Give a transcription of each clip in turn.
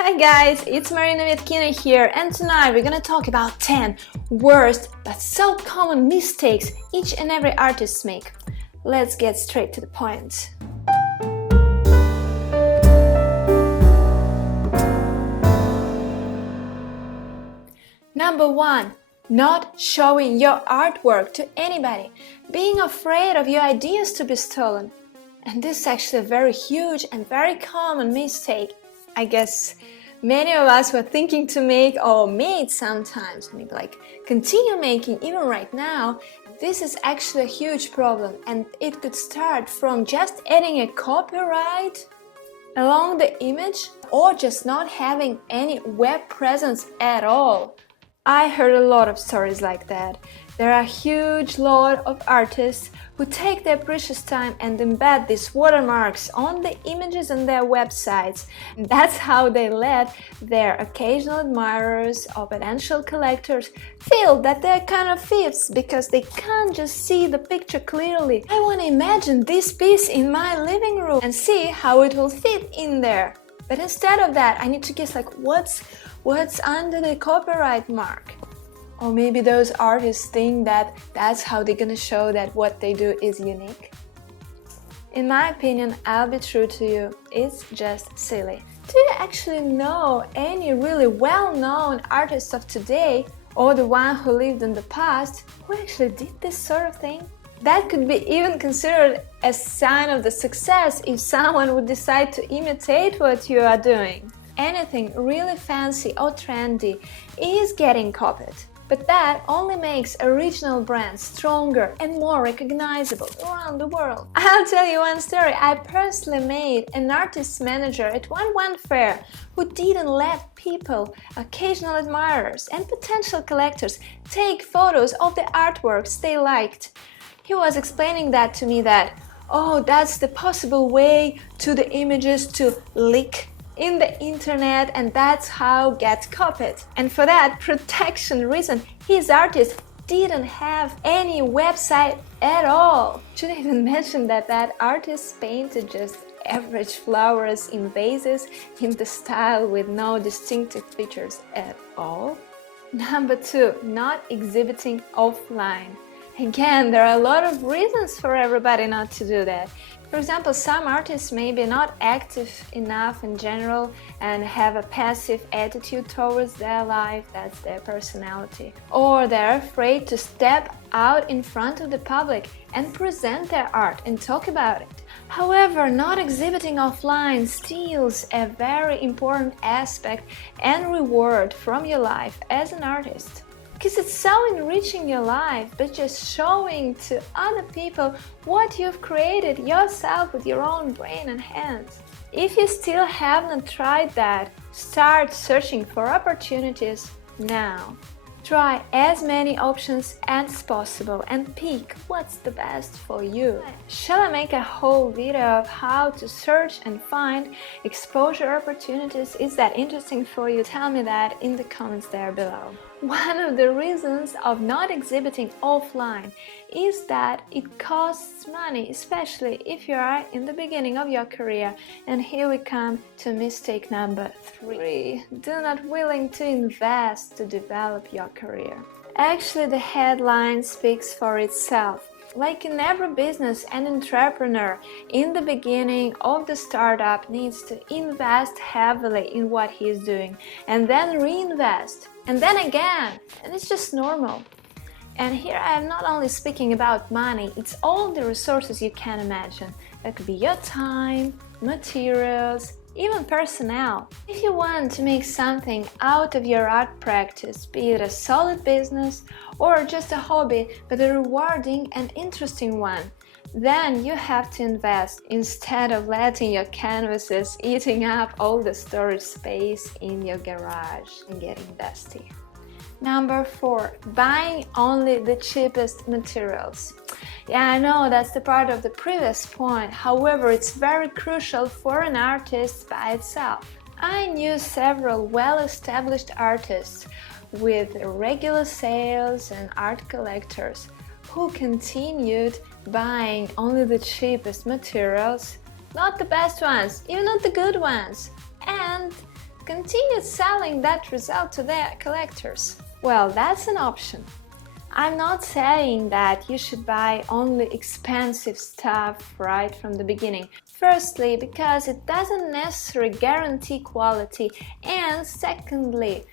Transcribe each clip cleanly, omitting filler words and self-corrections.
Hi guys, it's Marina Viatkina here, and tonight we're gonna talk about 10 worst but so common mistakes each and every artist make. Let's get straight to the point. Number 1. Not showing your artwork to anybody, being afraid of your ideas to be stolen. And this is actually a very huge and very common mistake. I guess many of us were thinking to make or made sometimes, maybe continue making even right now. This is actually a huge problem, and it could start from just adding a copyright along the image or just not having any web presence at all. I heard a lot of stories like that. There are a huge lot of artists who take their precious time and embed these watermarks on the images and their websites. And that's how they let their occasional admirers or potential collectors feel that they're kind of thieves because they can't just see the picture clearly. I want to imagine this piece in my living room and see how it will fit in there. But instead of that, I need to guess what's under the copyright mark. Or maybe those artists think that that's how they're gonna show that what they do is unique. In my opinion, I'll be true to you, it's just silly. Do you actually know any really well-known artists of today, or the one who lived in the past, who actually did this sort of thing? That could be even considered a sign of the success if someone would decide to imitate what you are doing. Anything really fancy or trendy is getting copied. But that only makes original brands stronger and more recognizable around the world. I'll tell you one story. I personally made an artist manager at one fair who didn't let people, occasional admirers and potential collectors take photos of the artworks they liked. He was explaining that to me that, oh, that's the possible way to the images to leak in the internet, and that's how gets copied. And for that protection reason, his artist didn't have any website at all. Should I even mention that that artist painted just average flowers in vases in the style with no distinctive features at all? Number 2, not exhibiting offline. Again, there are a lot of reasons for everybody not to do that. For example, some artists may be not active enough in general and have a passive attitude towards their life, that's their personality. Or they're afraid to step out in front of the public and present their art and talk about it. However, not exhibiting offline steals a very important aspect and reward from your life as an artist. Because it's so enriching your life, but just showing to other people what you've created yourself with your own brain and hands. If you still haven't tried that, start searching for opportunities now. Try as many options as possible and pick what's the best for you. Shall I make a whole video of how to search and find exposure opportunities? Is that interesting for you? Tell me that in the comments there below. One of the reasons of not exhibiting offline is that it costs money, especially if you are in the beginning of your career. And here we come to mistake number 3. Do not willing to invest to develop your career. Actually, the headline speaks for itself. Like in every business, an entrepreneur in the beginning of the startup needs to invest heavily in what he is doing and then reinvest and then again, and it's just normal. And here I am not only speaking about money, it's all the resources you can imagine. That could be your time, materials, even personnel. If you want to make something out of your art practice, be it a solid business or just a hobby, but a rewarding and interesting one, then you have to invest instead of letting your canvases eating up all the storage space in your garage and getting dusty. Number 4, buying only the cheapest materials. Yeah, I know that's the part of the previous point, however, it's very crucial for an artist by itself. I knew several well-established artists with regular sales and art collectors who continued buying only the cheapest materials, not the best ones, even not the good ones, and continue selling that result to their collectors? Well, that's an option. I'm not saying that you should buy only expensive stuff right from the beginning. Firstly, because it doesn't necessarily guarantee quality, and secondly,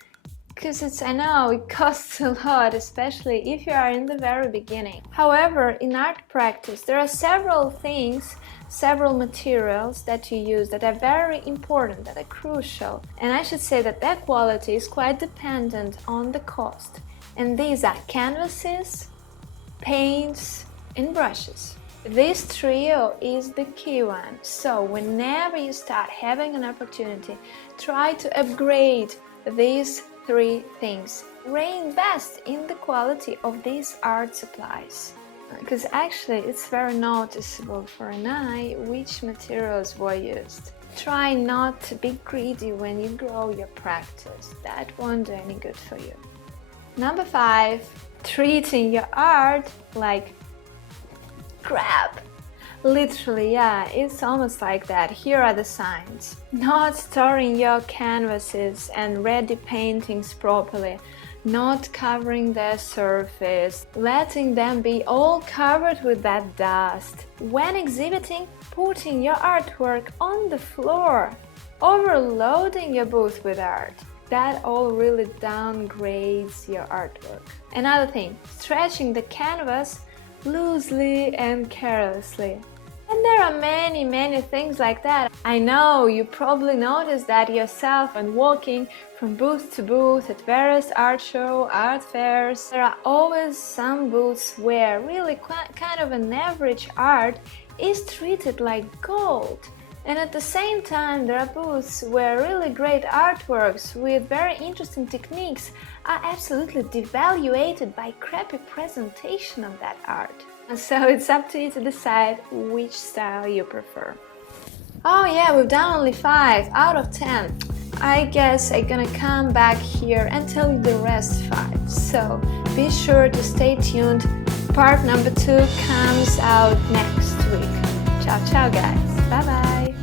because I know it costs a lot, especially if you are in the very beginning. However, in art practice, there are several things, several materials that you use that are very important, that are crucial. And I should say that their quality is quite dependent on the cost. And these are canvases, paints, and brushes. This trio is the key one. So whenever you start having an opportunity, try to upgrade these 3 things. Reinvest in the quality of these art supplies, because actually it's very noticeable for an eye which materials were used. Try not to be greedy when you grow your practice. That won't do any good for you. Number 5, treating your art like crap. Literally, yeah, it's almost like that. Here are the signs. Not storing your canvases and ready paintings properly, not covering their surface, letting them be all covered with that dust. When exhibiting, putting your artwork on the floor, overloading your booth with art. That all really downgrades your artwork. Another thing, stretching the canvas loosely and carelessly. And there are many things like that. I know you probably noticed that yourself when walking from booth to booth at various art shows, art fairs. There are always some booths where really kind of an average art is treated like gold. And at the same time, there are booths where really great artworks with very interesting techniques are absolutely devaluated by crappy presentation of that art. And so it's up to you to decide which style you prefer. Oh yeah, we've done only 5 out of 10. I guess I'm gonna come back here and tell you the rest 5. So be sure to stay tuned. Part number 2 comes out next week. Ciao, ciao guys. Bye bye.